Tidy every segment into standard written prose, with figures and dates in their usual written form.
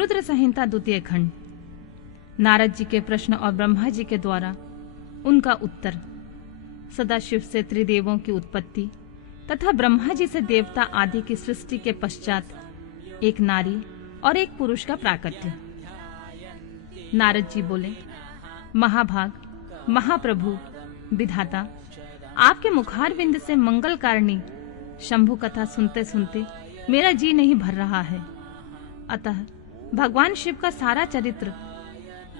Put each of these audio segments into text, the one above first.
रुद्र संहिता द्वितीय खंड। नारद जी के प्रश्न और ब्रह्मा जी के द्वारा उनका उत्तर। सदाशिव से त्रिदेवों की उत्पत्ति तथा ब्रह्मा जी से देवता आदि की सृष्टि के पश्चात एक नारी और एक पुरुष का प्राकट्य। नारद जी बोले, महाभाग, महाप्रभु, विधाता, आपके मुखारविंद से मंगल कारिणी शंभु कथा सुनते सुनते मेरा जी नहीं भर रहा है। अतः भगवान शिव का सारा चरित्र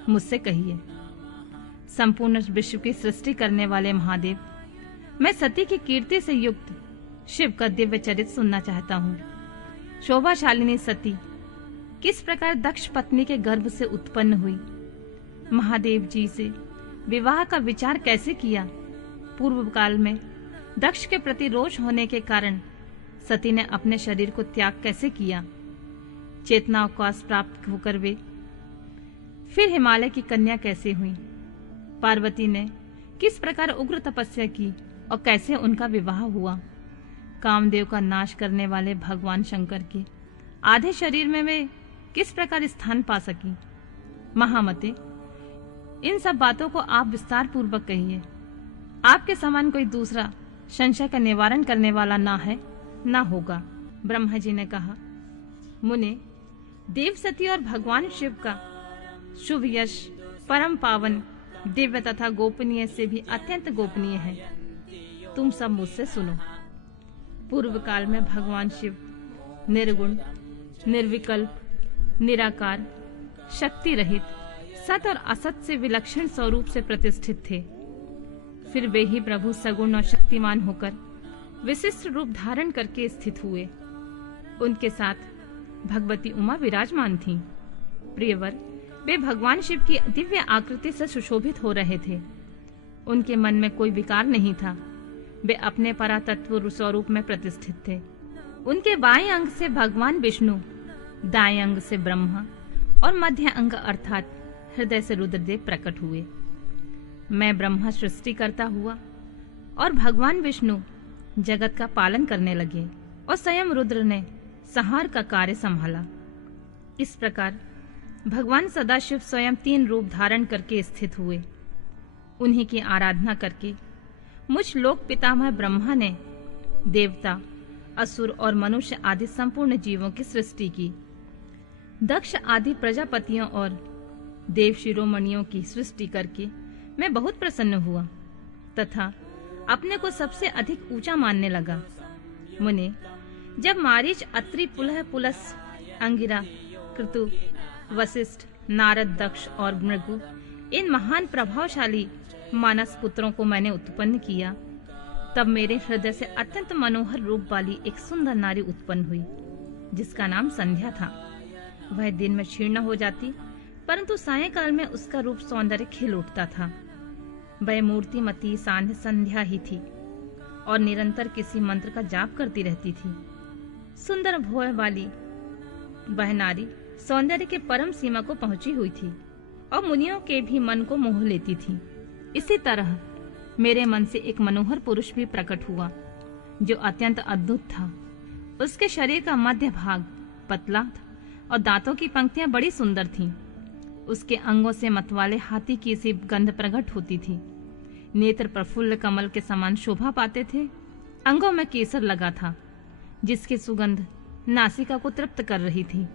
मुझसे कहिए। संपूर्ण विश्व की सृष्टि करने वाले महादेव, मैं सती की कीर्ति से युक्त शिव का दिव्य चरित्र सुनना चाहता हूँ। शोभाशालिनी सती किस प्रकार दक्ष पत्नी के गर्भ से उत्पन्न हुई, महादेव जी से विवाह का विचार कैसे किया, पूर्व काल में दक्ष के प्रति रोष होने के कारण सती ने अपने शरीर को त्याग कैसे किया, चेतना अवकाश प्राप्त होकर वे फिर हिमालय की कन्या कैसे हुई, पार्वती ने किस प्रकार उग्र तपस्या की और कैसे उनका विवाह हुआ, कामदेव का नाश करने वाले भगवान शंकर के आधे शरीर में वे किस प्रकार स्थान पा सकी। महामते, इन सब बातों को आप विस्तार पूर्वक कहिए। आपके समान कोई दूसरा संशय का निवारण करने वाला ना है ना होगा। ब्रह्मा जी ने कहा, मुने, देव सती और भगवान शिव का शुभ यश परम पावन, दिव्य तथा गोपनीय से भी अत्यंत गोपनीय है। तुम सब मुझसे सुनो। पूर्व काल में भगवान शिव निर्गुण, निर्विकल्प, निराकार, शक्ति रहित, सत और असत से विलक्षण स्वरूप से प्रतिष्ठित थे। फिर वे ही प्रभु सगुण और शक्तिमान होकर विशिष्ट रूप धारण करके स्थित हुए। उनके साथ भगवती उमा विराजमान थीं। प्रियवर, वे भगवान शिव की दिव्य आकृति से सुशोभित हो रहे थे। उनके मन में कोई विकार नहीं था। वे अपने परातत्व स्वरूप में प्रतिष्ठित थे। उनके बाएं अंग से भगवान विष्णु, दाएं अंग से ब्रह्मा और मध्य अंग अर्थात हृदय से रुद्रदेव प्रकट हुए। मैं ब्रह्मा सृष्टि करता हुआ और भगवान विष्णु जगत का पालन करने लगे और स्वयं रुद्र ने संहार का कार्य संभाला। इस प्रकार भगवान सदाशिव स्वयं 3 रूप धारण करके स्थित हुए। उन्हीं की आराधना करके मुझ लोक पितामह ब्रह्मा ने देवता, असुर और मनुष्य आदि संपूर्ण जीवों की सृष्टि की। दक्ष आदि प्रजापतियों और देव शिरोमणियों की सृष्टि करके मैं बहुत प्रसन्न हुआ तथा अपने को सबसे अधिक ऊंचा मानने लगा। मुने, जब मारीच, अत्रि, पुलह, पुलस, अंगिरा, कृतु, वशिष्ठ, नारद, दक्ष और मृगु, इन महान प्रभावशाली मानस पुत्रों को मैंने उत्पन्न किया, तब मेरे हृदय से अत्यंत मनोहर रूप वाली एक सुंदर नारी उत्पन्न हुई, जिसका नाम संध्या था। वह दिन में क्षीर्ण हो जाती, परंतु सायंकाल में उसका रूप सौंदर्य खिल उठता था। वह मूर्तिमती सांध्य संध्या ही थी और निरंतर किसी मंत्र का जाप करती रहती थी। सुंदर भोय वाली वह नारी सौंदर्य के परम सीमा को पहुंची हुई थी और मुनियों के भी मन को मोह लेती थी। इसी तरह मेरे मन से एक मनोहर पुरुष भी प्रकट हुआ, जो अत्यंत अद्भुत था। उसके शरीर का मध्य भाग पतला और दांतों की पंक्तियां बड़ी सुंदर थीं। उसके अंगों से मतवाले हाथी की सी गंध प्रकट होती थी। नेत्र प्रफुल्ल कमल के समान शोभा पाते थे। अंगों में केसर लगा था, जिसकी सुगंध नासिका को तृप्त कर रही थी।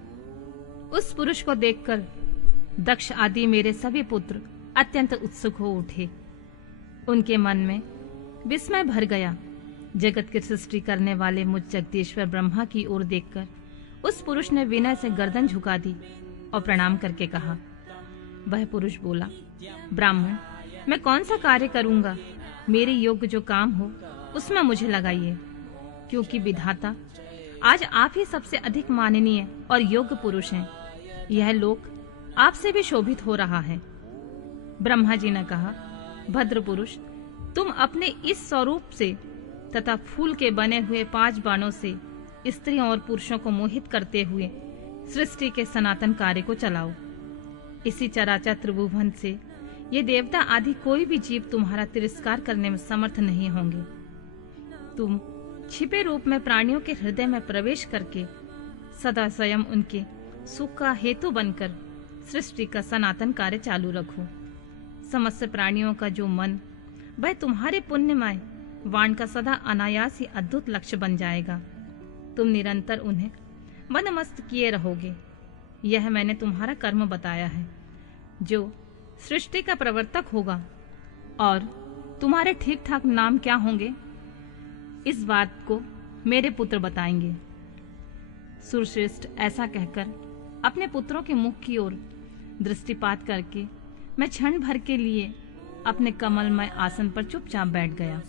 उस पुरुष को देखकर दक्ष आदि मेरे सभी पुत्र अत्यंत उत्सुक हो उठे। उनके मन में विस्मय भर गया। जगत की सृष्टि करने वाले मुझ जगदीश्वर ब्रह्मा की ओर देखकर उस पुरुष ने विनय से गर्दन झुका दी और प्रणाम करके कहा। वह पुरुष बोला, ब्राह्मण, मैं कौन सा कार्य करूंगा? मेरे योग्य जो काम हो उसमें मुझे लगाइए, क्योंकि विधाता आज आप ही सबसे अधिक माननीय और योग्य पुरुष हैं। यह लोक आपसे भी शोभित हो रहा है। ब्रह्मा जी ने कहा, भद्र पुरुष, तुम अपने इस स्वरूप से तथा फूल के बने हुए 5 बाणों से स्त्रियों और पुरुषों को मोहित करते हुए सृष्टि के सनातन कार्य को चलाओ। इसी चराचर त्रिभुवन से ये देवता आदि कोई भी जीव तुम्हारा तिरस्कार करने में समर्थ नहीं होंगे। तुम छिपे रूप में प्राणियों के हृदय में प्रवेश करके सदा स्वयं उनके सुख का हेतु बनकर सृष्टि का सनातन कार्य चालू रखो। समस्त प्राणियों का जो मन, वह तुम्हारे पुण्यमय वाण का सदा अनायास ही अद्भुत लक्ष्य बन जाएगा। तुम निरंतर उन्हें वनमस्त किए रहोगे। यह मैंने तुम्हारा कर्म बताया है, जो सृष्टि का प्रवर्तक होगा। और तुम्हारे ठीक ठाक नाम क्या होंगे, इस बात को मेरे पुत्र बताएंगे। सुरश्रेष्ठ ऐसा कहकर अपने पुत्रों के मुख की ओर दृष्टिपात करके मैं क्षण भर के लिए अपने कमलमय आसन पर चुपचाप बैठ गया।